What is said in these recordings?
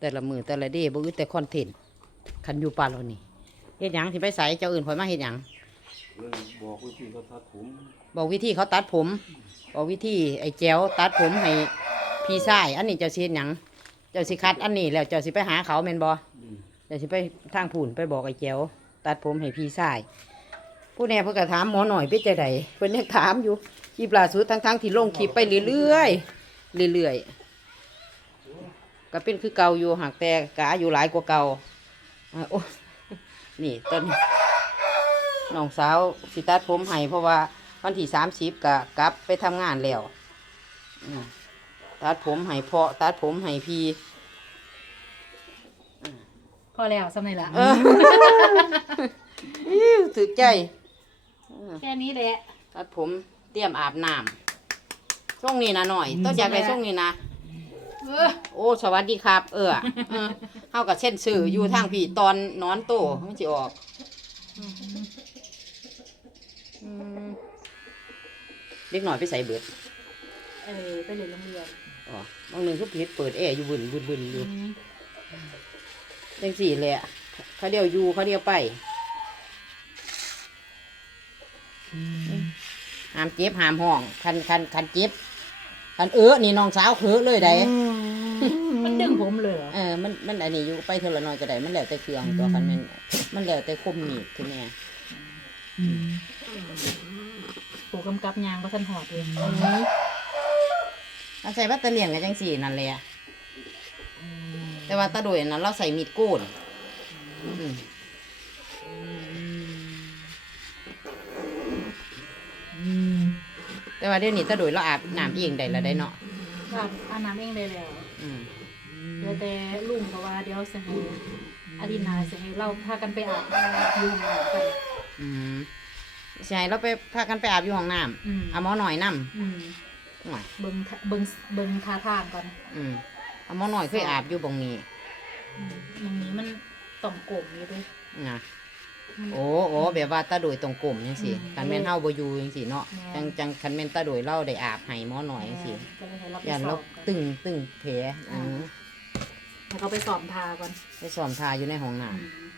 แต่ละมือแต่ละเดย์บ่อึดแต่คอนเทนต์คันอยู่ป่าเรานี่เฮ็ดหยังสิไปใส่เจ้าอื่นข่อยมาเฮ็ดหยังเลยบอกวิธีเขาทัดผมบอกวิธีเขาตัดผมบอกวิธีไอ้แจ๋วตัดผมให้พี่ชายอันนี้เจ้าสิเฮ็ดหยังเจ้าสิคัดอันนี้แล้วเจ้าสิไปหาเขาแม่นบ่อืมเดี๋ยวสิไปทางผุนไปบอกไอ้แจ๋วตัดผมให้พี่ชายผู้แน่เพิ่นก็ถามหมอหน่อยเป็นจังไดเพิ่นยังถามอยู่คลิปล่าสุดทั้งๆที่ลงคลิปไปเรื่อยๆเรื่อยๆ ก็เป็นคือเก่าอยู่หากแต่กอาอยู่หลายกว่าเก่าอะโอ้นี่ต้นน้องสาวสิตัดผมให้เพราะว่าวันที่สามสิบกะกลับไปทำงานแล้วอืมตัดผมให้พ่อตัดผมให้พี่พอแล้วสำเร็จละเอออิ้วถือใจเออแค่นี้แหละ ตัดผมเตรียมอาบน้ำช่วงนี้นะหน่อย ต้องอยากไปช่วงนี้นะ เออโอ้ สวัสดีครับ เออเออเฮากับเช่นสื่ออยู่ทางพี่ตอนนอนโตมันจะออกอืมเล็กหน่อยไปใส่เบิดเออไปเรียนโรงเรียนอ๋อบางหนึ่งทุกพีเปิดแอร์อยู่บึนบึนบึนอยู่อืมจังสี่เลยอะเขาเดียวอยู่เขาเดียวไปห้ามเจ็บห้ามห้องคันคันคันเจ็บคันเออนี่น้องสาวเออเลยได้มั นดึงผมเลยเหรอเออมันมันอันนี้อยู่ไปเทอละน้อยก็ได้มันแล้วแต่เครื่องตัวคันแมันมันแล้วแต่คมมีดคือแม่ผู้กำกับยางก็ทันหอดเองเราใส่แบตเตอรี่ยงกันจังสี่นั่นเลยอะแต่ว่าตาโดยนั้นเราใส่มีดโกนอืมแต่ว่าเดี๋ยวนี้ตาโดยเราอาบน้ำเองได้แล้วได้เนาะอาบอาบน้ำเองได้แล้ว อืมเดี๋ยวแต่ลุงก็ว่าเดี๋ยวสิให้อาทิตย์หนาสิให้เราพากันไปอาบยุงกันอืมใช่เราไปพากันไปอาบอยู่ห้องน้อืมำเอาหมอหน่อยน้อืมำหน่อยเบิ่งทะเบิ่งเบิ่งท่าทางก่อนอืมเอาหมอหน่อยเคยอาบอยู่บงนี้อืมตรงนี้มันต้องโก่งอยู่ด้วยนะ โอ้โอ้แบบว่าตาโดยตรงกลมยังสิอืมคันแม่นเฮาบ่อยู่ยังสิเนาะแม่จันงจังคันแม่นตาโดยเล่าได้อาบให้หมอหน่อยยังสิก็เลยให้เราไปย่านสเราอบก่อนตึงตึงแผลอืมให้เขาไปสอบทาก่อนไปสอมทาอยู่ในห้องน้อืม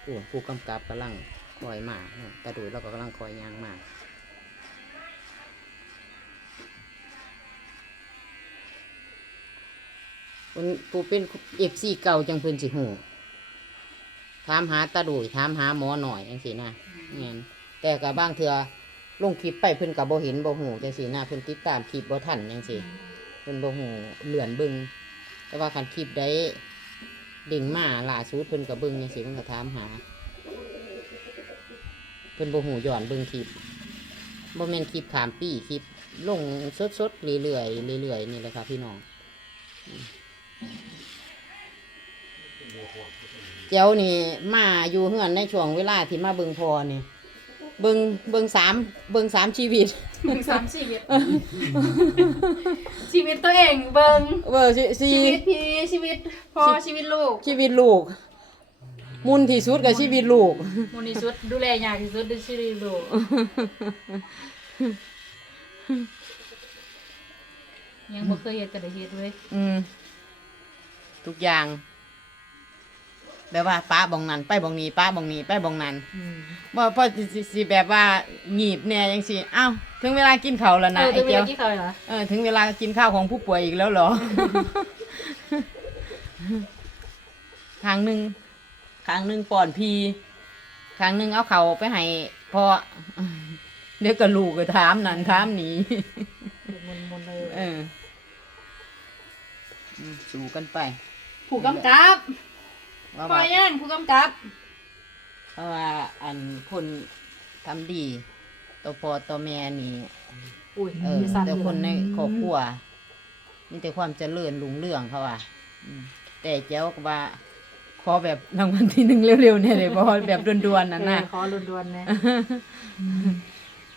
ำผู้ผู้กำกับกำลังคอยมาตาโดยเราก็กำลังคอยย่างมา คนผู้เป็นเอฟซีเก่าจังเพิ่นสิหูถามหาตาโดยถามหาหมอหน่อยจังสินะเงี้ยแต่กับบางเถื่อลงคลิปไปเพิ่นกับบ่เห็นบ่หูจังสินะเพิ่นติดตามคลิปบ่ทันจังสิเพิ่นบ่หูเหลือนบิ่งแต่ว่าคันคลิปได้ดิ่งมาล่าสุดเพิ่นก็เบิ่งจังซี่เพิ่นก็ถามหา เพิ่นบ่หูย้อนบิ่งคลิปบ่แม่นคลิปขามปีคลิปลงสดๆเรื่อยๆเรื่อยๆนี่แหละครับพี่น้อง เจ้านี่มาอยู่เฮือนในช่วงเวลาที่มาเบิ่งพอนี่เบิ่งเบิ่งสามเบิ่งสามชีวิต เบิ่งสามชีวิต ชีวิตตัวเองเบิ่งเบอร์สี่ชีวิตพี่ชีวิตพ่อชีวิตลูกชีวิตลูก มุนที่สุดกับชีวิตลูก มูลนิสุดดูแลยากที่สุดในชีวิตลูกยังบ่เคยเฮ็ดแต่ได้เฮ็ดเว้ยอืม ทุกอย่างแบบว่าป้าบองนั้น ไปบองนี้ป้าบองนี้ไปบองนั้นอืมว่าพอสิสิสิแบบว่าหงีบเนี่ยยังสิอ้าวถึงเวลากินข้าวแล้วเอนะอไอ้ตัวเวเจียลาวที่เขาเหรอเออถึงเวลากินข้าวของผู้ป่วยอีกแล้วเหรอครั้งหนึ่งครั้งหนึ่งป้อนพีครั้งหนึ่งเอาเขาวไปให้พอเดี๋ยวก็ลูกก็ถามนั่นถามนี้มุนมุนๆเลยเอออืมสู้กันไป ผู้กำกับว่าพอว่ายังผู้กำกับ เพราะว่าอันคนทำดีตัวพ่อตัวแม่นี่อุ้ยเออสั่นแต่อยู่คนในครอบครัวมีแต่ความเจริญรุ่งเรืองเขาว่าอืมแต่เจ้าก็ว่าขอแบบรางวัลที่หนึ่งเร็วๆเนี่ยเลยบอแบบด่วนๆนั่นเอนะอขอล้วนๆนะ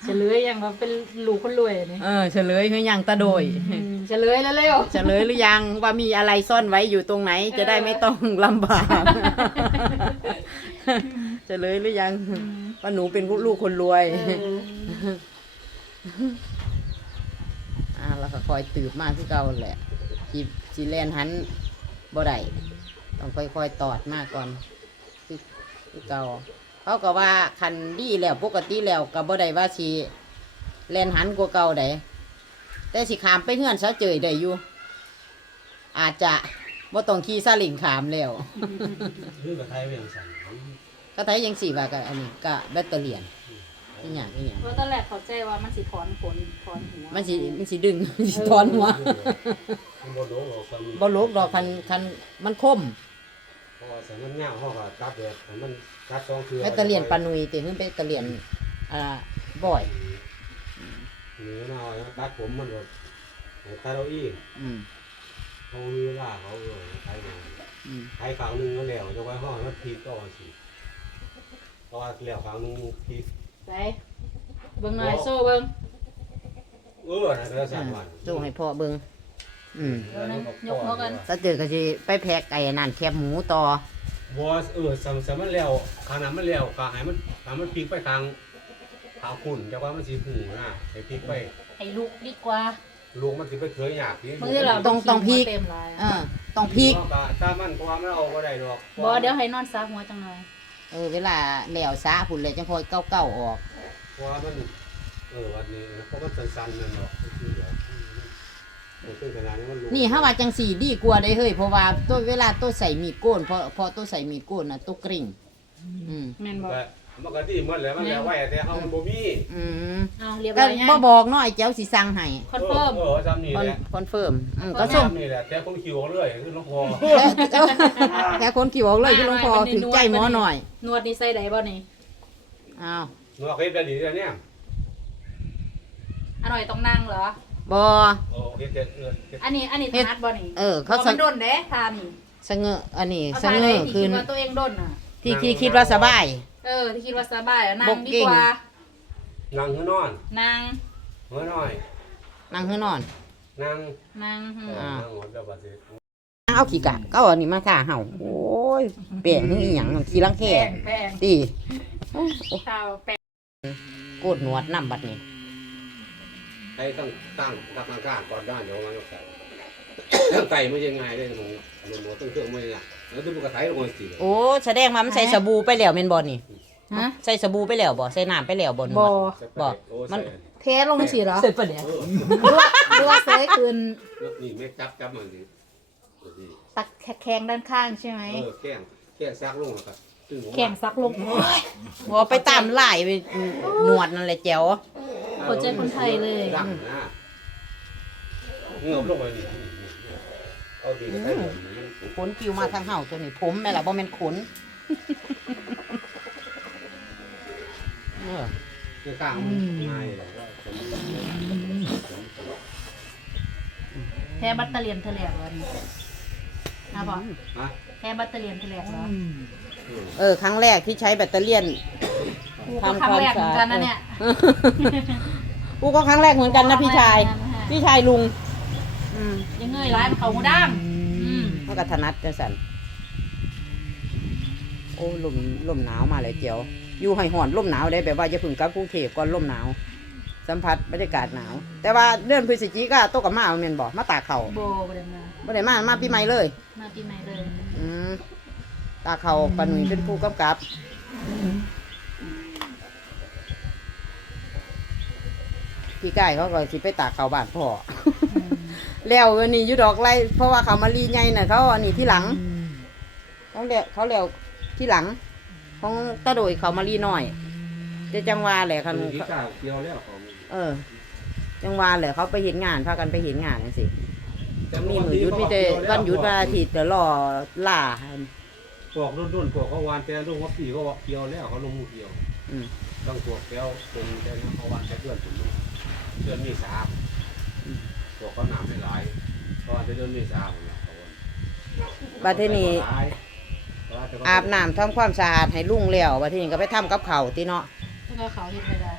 เฉลยยังว่าเป็นลูกคนรวยนี่เออเฉลยคือยังตาโดย อืมเฉลยแล้วเร็วเฉลยหรือยังว่ามีอะไรซ่อนไว้อยู่ตรงไหน จะได้ไม่ต้องลำบากเฉลยหรือยังว่าหนูเป็นลูกคนรวย เอออะอ่าแล้วก็คอยตืบมากที่เก่าแหละสิสิแลนหันบ่ได้ต้องค่อยๆตอดมากก่อนคือคือเก่า เขาก็ว่าคันดีแล้วปกติแล้วก็บ่ได้ว่าสิแลนหันกว่าเก่าได้แต่สิขามไปเฮือนซะเจยได้อยู่ อาจจะบ่ต้องขี่ซาเลิงขามแล้วคือกับไทยเวียงสันก็ไทยยังสี่ว่าก็อันนี้ก็แบตเตอรี่นี่อย่างนี่อย่างเพราะตอนแรกเขาใจว่ามันสิถอนขนถอนหัวมันสิมันสิดึงมันสิถอนหัวมันบ่โดนหรอกซ้ำบ่ลกดอกคันคันมันคม เพราะว่าสันมันเงาเขาก็ตัดแบบให้มันตัดสองเทื่อแบตเตอรี่ปานุยติคือแบตเตอรี่อ่าบ่อยหรือเนาะตัดผมมันแบบตัดเอาอีกอืมเขามีเวลาเขาเออใช้มาอืมใช้ครั้งหนึงก็แล้วจะไว้ห้องมันพีกต่อสิเพราะว่าแล้วครั้งหนึงพีกไปเบิ่งหน่อยโซ่เบิ่งเออนะเป็นสันวัน สู้ให้พ่อเบิ่ง อืมยกหัวกัน ถ้าเจอก็สิไปแพ็กไอ้นั่นแคบหมูต่อบอสเออสำสำมันแล้วขางนั้นมันแล้วก็ให้มันให้มันพลิกไปทางทางคุณจะว่ามันสิหูนะให้พลิกไปให้ลูกดีกว่าลูกมันสิไปเคยหยาบที่บางทีเราต้องต้องพลิก เต็มหลายเออต้องพริกถ้ามันเพราะว่ามันเอาก็ได้ดอกบ่เดี๋ยวให้นอนซักหัวจังหน่อยเออ เวลาแล้วซาพุ่นเลยจังค่อยเก้าๆออก เพราะว่ามันเออวันนี้นะเพราะมันสั้นๆนั่นดอกคือเดี๋ยวมั นขึ้นขนาดนี้มันรู้นี่ถ้าว่าจังสี่ดีกว่าได้เฮ้ยเพราะว่าตัวเวลาตัวใส่มีดโกนเพราะเพราะตัวใส่มีดโกนน่ะตัวกริ่ง อืมแม่นบ่แต่มันก็ดีหมันแหล้วมันแล้วไว้แต่เฮามันบ่มีอืมเอาเรียบก็ร้อยยังบ่บอกเนาะไอ้เจ้าสิสั่งให้คอนเฟิร์มเออจำนี่คอนแหละคอนเฟิร์มอืมคก็อนเฟิส่ร์งมจำนี่แหละแต่คนคิวเลยคือหลวงพ่อแต่แต่คนขี่บอกเลยคือหลวงพ่อถึงใจหมอหน่อยนวดนี่ใส่ได้บ่นี่อ้าวหนูเอาคลิปได้ดีแล้วเนี่ยอันหน่อยต้องนั่งเหรอ บ่โอ้คลิปเด็ดเอออันนี้อันนี้ถนัดบ่นี่เออเขาบ่สะมันโดนเด้ทานี่สะเงออันนี้เอาสะทาเงได้อที่คืคินดว่าตัวเองโดนน่ะ ที่ที่คิดว่าสบาย เออที่คิดว่าสบายอะนั่บ่งดีเก่ง กว่านั่งคือนอนนั่งเมื่อน้อยนั่งคือนอน นั่งนั่งหืเอออนั่งหมดแล้วบัดนี้เอาขี้กะก็เอาอันนี้มาท่าเห่าโอ้ยเปลี่ยนอีหยังขี้รังแคแป้งแป้งตีข้าวแป้งโกดหนวดน้ำบัดนี้ ให้ตั้งตั้งตั้งกลางก่อนด้านเดี๋ยวมันก็ใส่ตั้งไก่ไม่ยังไงได้หนูหนูตั้งเครื่องไม่ยังแล้วดูกระไถลงมาสิโอ้แสดงว่ามันใส่สบู่ไปแล้วแม่นบ่นี่ฮะใส่สบู่ไปแล้วบ่ใส่น้ำไปแล้วบ่หนวบ่ดบอกมันเทลงสิเหรอใส่ปะเนี่ยเออหรือว่าเสยคืนแล้วนี่ไม่จับจับมันสิตักแข้งด้านข้างใช่ไหมเออแข้งแข้งซักลงแล้วครับซึ่งผมว่า แข้งซักลงบ่ไปตามไล่ไปหนวดนั่นแหละแจ๋วหัวใจคนไทยเลยดังนะเงือบลงไปนี่เอาดีกระไถลงมันขนคิวมาทางเห่าตัวนี้ผมแม่ล่ะบ่แม่นขนเออคือกลางมันง่ายเลยว่าผมแพ้บัตเตอร์เลียนเทเลกแล้วนี่นะบอกฮะแพ้บัตเตอร์เลียนเทเลกแล้วเออ เออ ครั้งแรกที่ใช้แบตเตอรี่ยน กูก็ครั้งแรกเหมือนกันนะเนี่ยกูก็ครั้งแรกเหมือนกันนะพี่ชาย พี่ชายลุง อืมยังเงยร้ายมันเขาหูดั้งอืมมันก็ถนัดจังสันโอ้ลมลมหนาวมาเลยเจียว อยู่ให้ห่อนลมหนาวได้แบบว่าจะพึ่งกลับกรุงเทพก่อนลมหนาว สัมผัสบรรยากาศหนาว แต่ว่าเดือนพฤศจิกาตกกับมาเอาเมนบอกมาตากเขาโบไปเลยมาบ่ได้มามาปีใหม่เลย มาปีใหม่เลย อืม ตากเขาปาหนุ่ยเป็นผู้กำกับ พี่ไก่เขาก็สิไปตากเขาบ้านพ่อแล้วอันนี้อยุดอกไล่เพราะว่าเขามารีไงน่ะเขาอันนี้ที่หลัง เขาเลี้ยวเขาเลี้ยวที่หลัง ของตาโดยเขามารีหน่อยเจะจังหวาแหละคันคือที่กลางเกี่ยวแล้วของเออ จังหวาแหละเขาไปเห็นงานพากันไปเห็นงานนั่นสิ มีมือหยุดมีแต่วันหยุดวันอาทิตย์เดี๋ยวรอล่า พวกรุ่นรุ่นๆพวกเขาวานแต่รุ่นว่าปีเขาว่าเกี่ยวแล้วเขาลงมือเกี่ยวอืมต้องพวกแก้วเป็นแต่เขาวานแต่เพื่อนผมเพื่อนมีสามพวกเขาหนามไม่หลายเพราะว่าจะเดินมีสามผมนะเขาว่าบัดทีนี้อาบน้ำทำความสะอาดให้ลุงแล้วบัดทีนี้ก็ไปทำกับเขาวที่เนาะแล้วก็เขาเฮ็ดไปได้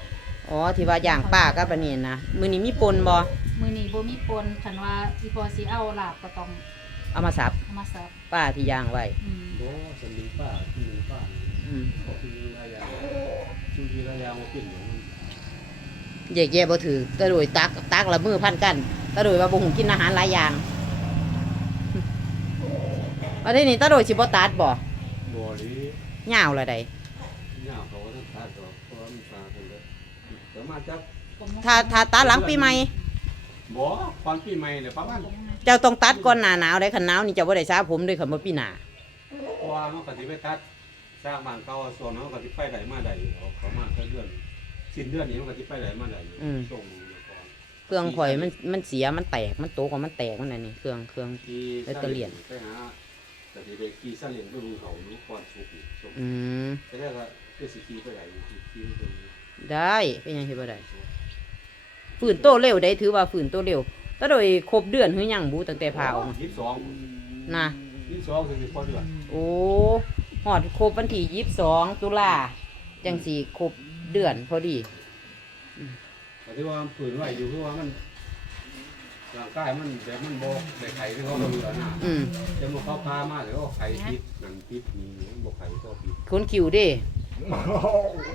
อ๋อที่ว่าย่างป้ากับบันนี้นะมือนี้มีปนบ่มือนี้บ่มีปนคันว่าอีพอสิเอาลาบก็ต้อง เอามาสับเอามาซับป้าที่ย่างไว้อืมโอ้สมิงป้าที่มิงป้าอืมเขาคือระยะคือระยะมาขึ้นอย่างนั้นแยกแยะบ่ถือตะโดยตักตักละมือพันกันตะโดยว่าบ่หุงกินอาหารหลายอย่างประเทศนี้ตะโดยสิบ่ตัดบ่บ่ดียาวละใดยาวเขาก็ต้องตัดดอกเพราะว่ามันตาคนเด้อเดี๋ยวมาจับถ้าถ้าตัดหลังปีใหม่ บ่ก่อนปีใหม่เนี่ยประมาณเจ้าต้องตัดก่อนหน้าหนาวได้คันหนาวนี่เจ้าบ่ได้สระผมด้วยคันบ่ปีหน้าเพราะว่ามันก็สิไปตัดสร้างบ้านเก่าส่วนมันก็สิไปได้มาได้เอาประมาณแค่เดือนสิ้นเดือนนี้มันก็สิไปได้มาได้ส่งก่อนเครื่องข่อยมันมันเสียมันแตกมันโตกว่ามันแตกมันอันนี้เครื่องเครื่อง ที่แบตเตอรี่ไปหาแต่ที่ได้ขี่ซาเล้งไปดูเขาดูก่อนสุกนี่ส่งอืม แต่แรกก็คือสิขี่ไปได้สิขี่ไปดูได้เป็นหยังสิบ่ได้ ฝืนโตเร็วได้ถือว่าฝืนโตเร็วแต่โดยครบเดือนหรือยังบูตั้งแต่พาออกมายี่สิบสองนะยี่สิบสองคือสิบพอเดือนโอ้หอดครบวันที่ยี่สิบสองตุลาจังสี่ครบเดือนพอดีแต่ที่ว่าฝืนไหวอยู่คือว่ามันร่างกายมันแบบมันบอกได้ไข่ที่เขาเราอยู่แล้วนะอืมจะมาเข้าพามาเดี๋ยวก็ไข่พิษนั่นพิษนี่บอกไข่ก็พิษคนคิวเด้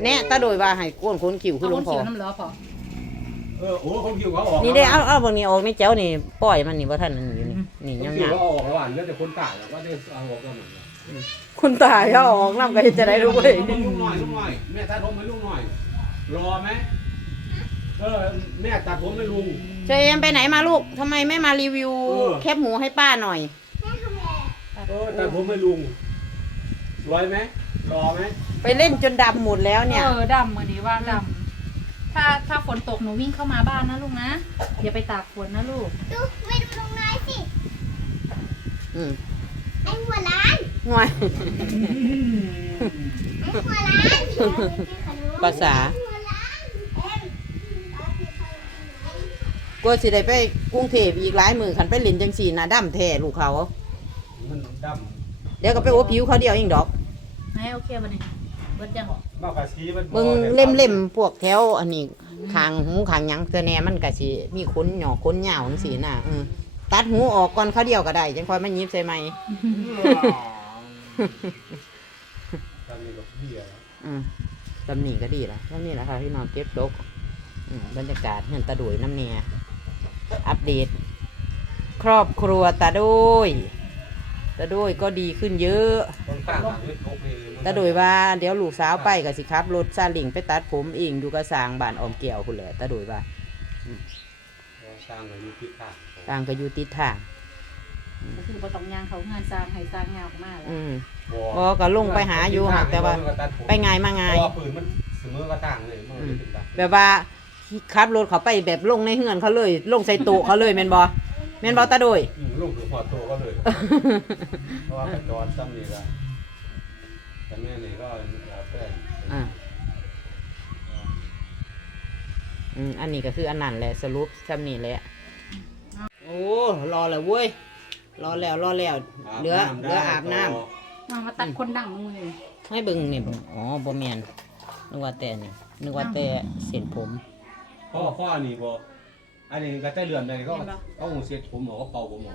แน่ตาโดยว่าให้โก้นคนคิวคือหลวงพ่อเอาคนเขียวน้ำเหลือพอ เออโอ้คนคิวเขาออกนี่ได้เอาเอาบางนี้ออกนี่เจ้านี่ปล่อยมันนี่ว่าท่านอันนี้อยู่นี่นี่คนยังคิวยังเขาออกแล้วอะแล้วแต่คนตายแล้วก็ได้เอาออกแล้วเหมือนกันคุณตายเขาออกน้ำก็เฮ็ดจะได้รู้เลยลูกหน่อยลูกหน่อยแม่ตัดผมให้ลูกหน่อย รอไหมเออแม่ตัดผมให้ลุงเชยเอ็มไปไหนมาลูกทำไมไม่มารีวิวเออแคบหมูให้ป้าหน่อยเออตัดผมให้ลุงสวยไหมรอไหมไปเล่นจนดำหมดแล้วเนี่ยเออดำมือนี้ว่าดำ ถ้าถ้าฝนตกหนูวิ่งเข้ามาบ้านนะลูกนะอย่าไปตากฝนนะลูก ดูไปดูตรงนั้นสิ อืมไอ้หัวล้านง่วยไอ้หัวล้านภาษาหัวล้านเอ็มก็สิได้ไปกรุงเทพอีกหลายมือขันไปเล่นจังสีนะดำแท้ลูกเขา มันดเดี๋ยวก็ไปโอบผิวเขาเดียวเองดอกไหนโอเควันนี้เบิดยังำมากกว่าชีมันเบิ่งเล่มเล่มๆพวกแถวอันนี้คางหูคางหยังเสอแหนมันก็สิมีขนหยอกขนยาวจังซี่น่ะอือตัดหูออกก่อนเขาเดียวก็ได้จังค่อยมาหยิบใส่ไหมตอนนี้ก็เบี้ยแล้วอืมตำหนิก็ดีละตำหนิละค่ะพี่น้องเก็บตกอืมบรรยากาศเห็นตาดุยน้ำเนียอัปเดต ครอบครัวตาดุย ตาดุยก็ดีขึ้นเยอะต้นข้างหลังนี่โอเคเลยตาดุยว่าเดี๋ยวลูกสาวไปก็สิครับรถซาเลิงไปตัดผมเองดูกระสร้างบ้านออมเกี่ยวคุณแหละตาดุยว่าสร้างเลยมีพิษทางต่างก็อยู่ติดทางก็คือบ่ต้องยางเขางานสร้างให้สร้างยาวมากแล้วอืมบ่ก็ลงไปหาอยู่หักแต่ว่า ไปไงายมาไงายเพราะว่าปืนมันเสมอกระต่างเลยมันเลยถึงดังแบบว่าขับรถเขาไปแบบลงในเฮือนเขาเลย ลงใส่โต๊ะเขาเลยแม่นบอ แม่นบอตาโดย อืมลูกถือหัวโตก็เลย เพราะว่าไปจอดซ้ำนี่ละแต่แม่นี่ก็เอาแป้งอ่า อืมอันนี้ก็คืออันนั้นแหละสรุปซ้ำนี่แหละโอ้รอแล้วเว้ยรอแล้วรอแล้วเหลือเหลืออาบน้มามาตัดคนดังมือำให้เบิ่งนี่บ่อ๋อบ่แม่นนึกว่าแต่นี่นึกว่าแต่เส้นผม พ่อพ่อนี่บ่อั นนี้ก็จะเลื่อนเลยก็เขาหูเสียผมหมอก็เป่าผมหมอ